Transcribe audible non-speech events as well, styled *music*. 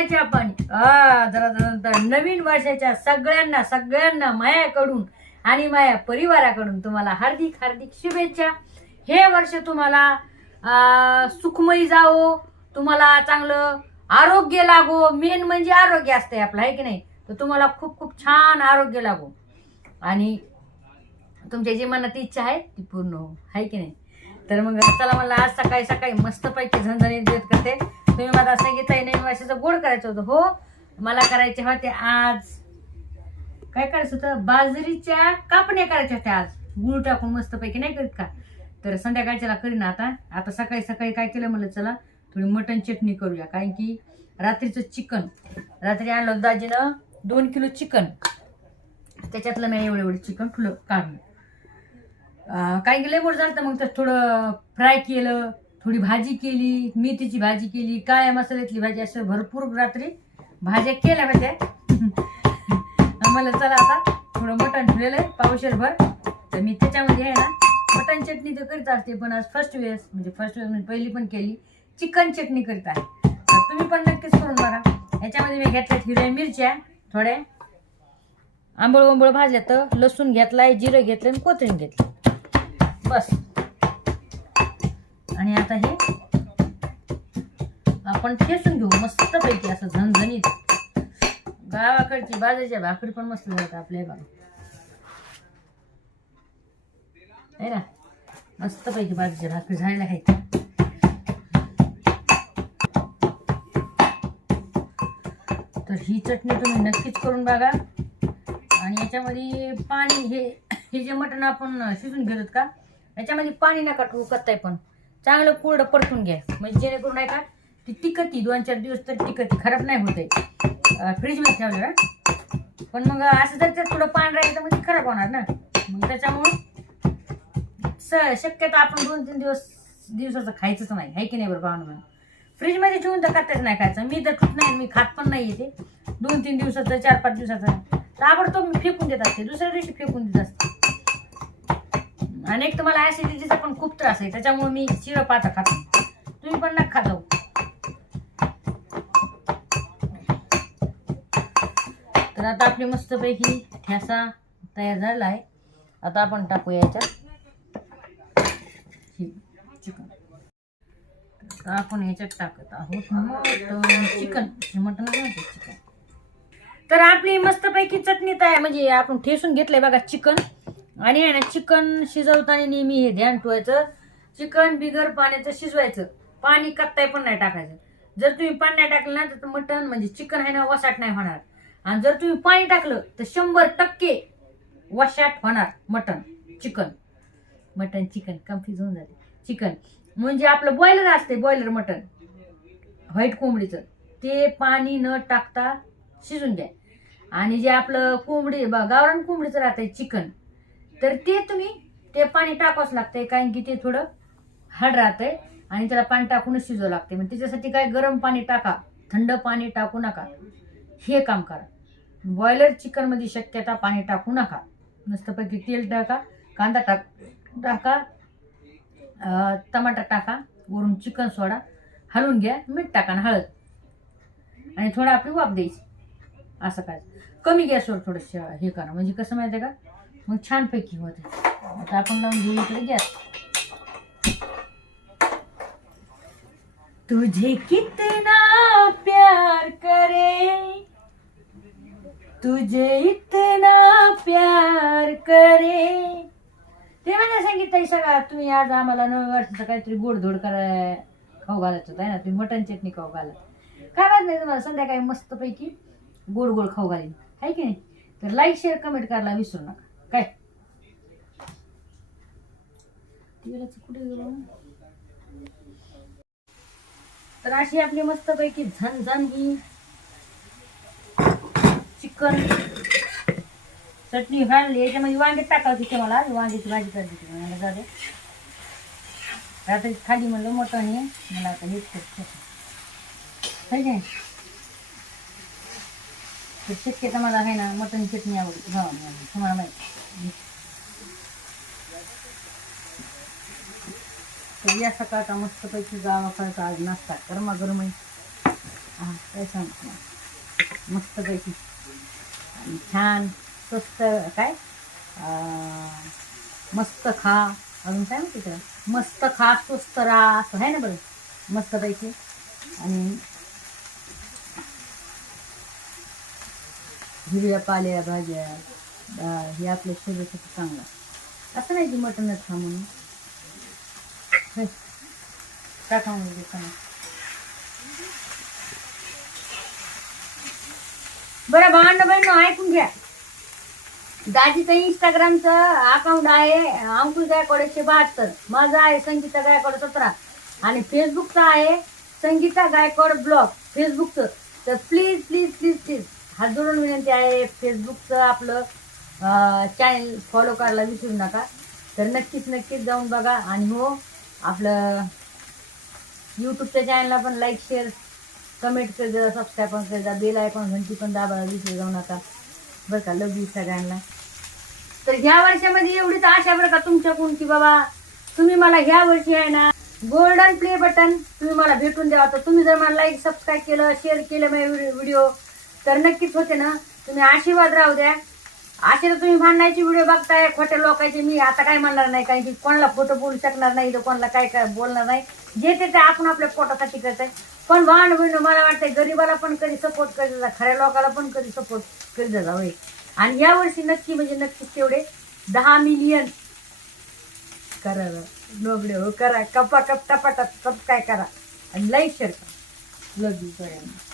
करायचे आपण. जरा नवीन वर्षाच्या सगळ्यांना सगळ्यांना मायाकडून आणि माया परिवाराकडून तुम्हाला हार्दिक हार्दिक शुभेच्छा. हे वर्ष तुम्हाला सुखमयी जावो. तुम्हाला चांगलं आरोग्य लागो. मेन म्हणजे आरोग्य असतंय आपलं आहे की नाही? तर तुम्हाला खूप खूप छान आरोग्य लागो. आणि तुमच्या जी मनात इच्छा आहे ती पूर्ण हो. आहे की नाही? तर मग चला मला आज सकाळी सकाळी मस्तपैकी झणझणीत देत करते. तुम्ही मला सांगितलं नवीन वर्षाचं गोड करायचं होतं. हो मला करायचे होते आज. काय करायचं होतं? बाजरीच्या कापण्या करायच्या होत्या आज. गुळ टाकून मस्तपैकी नाही करीत का? तर संध्याकाळच्याला करीन आता. आता सकाळी सकाळी काय केलं म्हणलं चला थोडी मटण चटणी करूया. कारण की रात्रीचं चिकन. रात्री आणलं दाजीनं दोन किलो चिकन. त्याच्यातलं मी एवढं एवढं चिकन ठुलं काढलं. काय केलं बोट झालं मग तर थोडं फ्राय केलं. थोडी भाजी केली मेथीची भाजी केली काळ्या मसाल्यातली भाजी असं भरपूर रात्री भाज्या केल्या होत्या. *laughs* मला चला आता थोडं मटण ठेवलेलं आहे पावशेरभर. तर मी त्याच्यामध्ये आहे ना मटण चटणी तर करीत असते पण आज फर्स्ट वेळेस म्हणजे फर्स्ट वेळेस म्हणजे पहिली पण केली चिकन चटणी करीत आहे. तर तुम्ही पण नक्कीच करून बघा. याच्यामध्ये मी घेतल्यात हिरव्या मिरच्या थोड्या. आंबळ वंबळ भाजल्या तर लसूण घेतलाय जिरं घेतलं आणि कोथिंबीर घेतली. बस. आणि आता हे आपण ठेसून घेऊ मस्त पैकी असं झणझणीत. गावाकडची बाजरीच्या भाकरी पण मस्त जातात आपल्या बाबा ना? मस्त पैकी बाजरीच्या भाकरी झालेल्या आहेत. तर ही चटणी तुम्ही नक्कीच करून बघा. आणि याच्यामध्ये पाणी हे हे जे मटण आपण शिजून घेतात का याच्यामध्ये पाणी नका टाकू कत्ताय पण. चांगलं कोरडं परतून घ्या. म्हणजे जेणेकरून नाही का ती टिकती दोन चार दिवस तर टिकती खराब नाही होते. फ्रीजमध्ये ठेवलं पण मग असं जर त्यात थोडं पाणी राहिलं तर मग खराब होणार ना. मग त्याच्यामुळं स शक्यतो आपण दोन तीन दिवस दिवसाचं खायचंच नाही. आहे की नाही बरं पाहून म्हणून फ्रीजमध्ये ठेवून तर खातच नाही खायचं. मी तर खूप नाही मी खात पण नाही येते दोन तीन दिवसाचं चार पाच दिवसाचं. ताबडतोब मी फेकून देत असते. दुसऱ्या दिवशी फेकून देत असते. आणि एक तुम्हाला ऍसिडिटीचा पण खूप त्रास आहे त्याच्यामुळे मी शिरं पाचा खातो. तुम्ही पण नका खातो तर आता आपली मस्तपैकी ठ्यासा तयार झाला आहे आता आपण टाकूया याच्यात. चिकन. आपण याच्यात टाकत आहोत मटन चिकन. Mutton chicken. तर आपली मस्तपैकी चटणी तयार म्हणजे आपण ठेसून घेतलंय बघा चिकन. आणि आहे ना चिकन शिजवताना नेहमी हे ध्यान ठेवायचं. चिकन बिगर पाण्याचं शिजवायचं. पाणी कत्ताय पण नाही टाकायचं. जर तुम्ही पाणी नाही टाकलं ना तर मटन म्हणजे चिकन आहे ना वसाट नाही होणार. आणि जर तुम्ही पाणी टाकलं तर शंभर टक्के वशाट होणार mutton chicken. Mutton chicken confuse होऊन जाते. चिकन. म्हणजे आपलं बॉयलर असते बॉयलर मटन व्हाईट कोंबडीचं. ते पाणी न टाकता शिजून द्या. आणि जे आपलं कोंबडी गावरान कोंबडीचं राहतंय चिकन. तर ते तुम्ही ते पाणी टाकावंच लागतंय कारण की ते थोडं हार्ड राहतंय आणि त्याला पाणी टाकूनच शिजवं लागते मग त्याच्यासाठी काय गरम पाणी टाका थंड पाणी टाकू नका. हे काम करा. बॉयलर चिकनमध्ये शक्यता पाणी टाकू नका. मस्तपैकी तेल टाका कांदा टाक टाका टमाटर टाका वरून चिकन सोडा हलवून घ्या मीठ टाका ना हळद. आणि थोडं आपली वाफ द्यायची. असं काय कमी गॅसवर थोडंसं हे करा. म्हणजे कसं माहिती आहे का? मग छानपैकी होते. आता आपण लावून घेऊ इकडे गॅस. तुझे कितना प्यार करे. तुझे इतना प्यार करे. ते मला सांगितलं सगळा तुम्ही आज आम्हाला नव्या वर्षाचं काहीतरी गोडधोड करा खाऊ घालायचं होतं आहे ना? तुम्ही मटन चटणी खाऊ घाला काय माहीत नाही तुम्हाला संध्याकाळी मस्तपैकी गोड गोड खाऊ घालीन. आहे की नाही? तर लाईक शेअर कमेंट करायला विसरू नका काय तेलाचं कुठे गेलो तर अशी आपली मस्तपैकी झणझण ही चिकन चटणी घालली. याच्यामध्ये वांगे टाकावं तिथे मला. वांग्याची भाजी करायची होती मला. रात्री खाली म्हणलं मोठं नाही मला आता हेच करतो तर शक्यता मला आहे ना मटन चटणी आवडते. हो, हो, हो. तुम्हाला माहिती तर या सकाळचा मस्तपैकी गावाकडचा आज नाश्ता गरमा गरम आहे. काय सांगतो मस्तपैकी. आणि छान स्वस्त काय? मस्त खा. अजून काय म्हणते त्याला मस्त खा स्वस्त राहा असं आहे ना बरं? मस्तपैकी. आणि हिरव्या पाल्या भाज्या हे आपल्या शरीरासाठी चांगलं. असं नाही की मटणच खा म्हणून. टाका म्हणजे खाणं. बरं भांड बहिण ऐकून घ्या दाजीचं इंस्टाग्रामचं अकाउंट आहे अंकुश गायकवाड एकशे बहात्तर माझं आहे संगीता गायकवाड सतरा आणि फेसबुकचं आहे संगीता गायकवाड ब्लॉग फेसबुकचं तर प्लीज प्लीज प्लीज प्लीज हात जोडून विनंती आहे फेसबुकचं आपलं चॅनल फॉलो करायला विसरू नका तर नक्कीच नक्कीच जाऊन बघा आणि हो आपलं यूट्यूबच्या चॅनलला पण लाईक शेअर कमेंट करत जा सबस्क्राईब पण करत जा बेल आयकॉन घंटी पण दाबायला विसरू जाऊ नका. बरं का लव यू सगळ्यांना. तर ह्या वर्षामध्ये एवढीच आशा बरं का तुमच्याकडून की बाबा तुम्ही मला ह्या वर्षी आहे ना गोल्डन प्ले बटन तुम्ही मला भेटून द्यावा तर तुम्ही जर मला लाईक सबस्क्राईब केलं शेअर केलं माझे व्हिडिओ तर नक्कीच होते ना तुम्ही आशीर्वाद राहू द्या. असे तर तुम्ही भांडण्याचे व्हिडिओ बघताय खोट्या लोकांचे. मी आता काय म्हणणार नाही कारण की कोणाला खोटं बोलू शकणार नाही तर कोणाला काय काय बोलणार नाही. जे ते आपण आपल्या पोटासाठी करत आहे पण भांड बहिण मला वाटतंय गरीबाला पण कधी सपोर्ट करीत जा खऱ्या लोकाला पण कधी सपोर्ट करीत जा होय आणि यावर्षी नक्की म्हणजे नक्कीच तेवढे दहा मिलियन करा नोबडे हो करा. कपा कप टपाटप सब काय करा. आणि लाईक शेअर करा. लव यू सगळ्यांना.